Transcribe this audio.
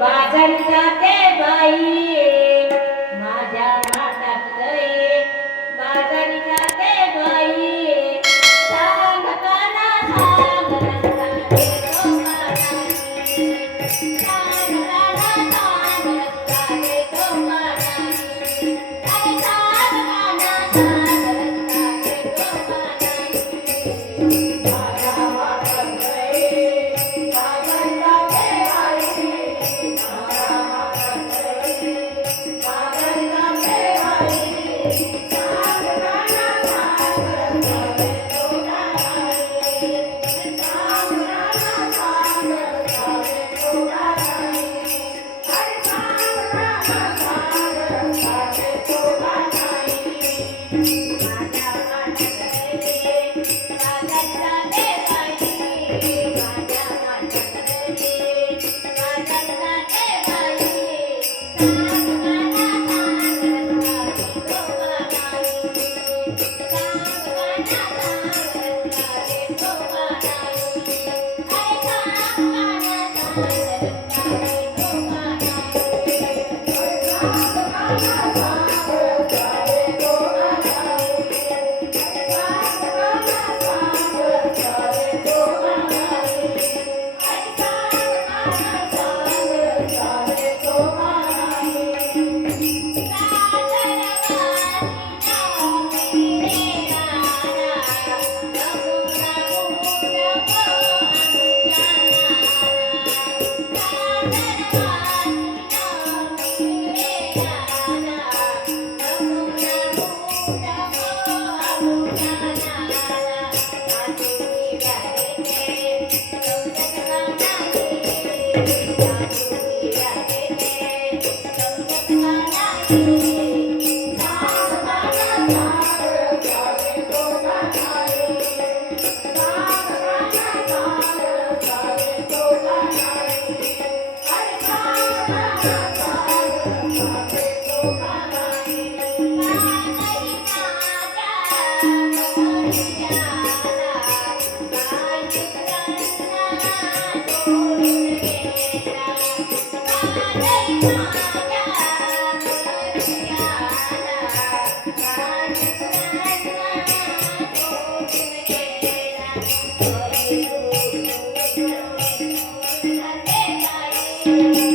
बाजारी जाते बाई माझ्या नाटात ये बाजारी जाते बाई सांग काना सांग रस्ता देतो मानाई सांग काना सांग रस्ता देतो मानाई अरे सांग काना सांग रस्ता देतो मानाई माझ्या वाटत ये बाजारी जाते बाई माझ्या वाटत ये बाजारी जाते बाई सांग काना सांग रस्ता देतो मानाई सांग काना सांग रस्ता देतो मानाई अरे सांग काना सांग रस्ता देतो मानाई माझ्या वाटत ये बाजारी जाते बाई माझ्या वाटत ये बाजारी जाते बाई सांग काना सांग रस्ता देतो मानाई सांग काना सांग रस्ता देतो मानाई अरे सांग काना सांग रस्ता देतो मानाई अरे सांग काना सांग रस्ता देतो मानाई सांग काना सांग रस्ता देतो मानाई अरे सांग काना सांग रस्ता देतो मानाई Thank you.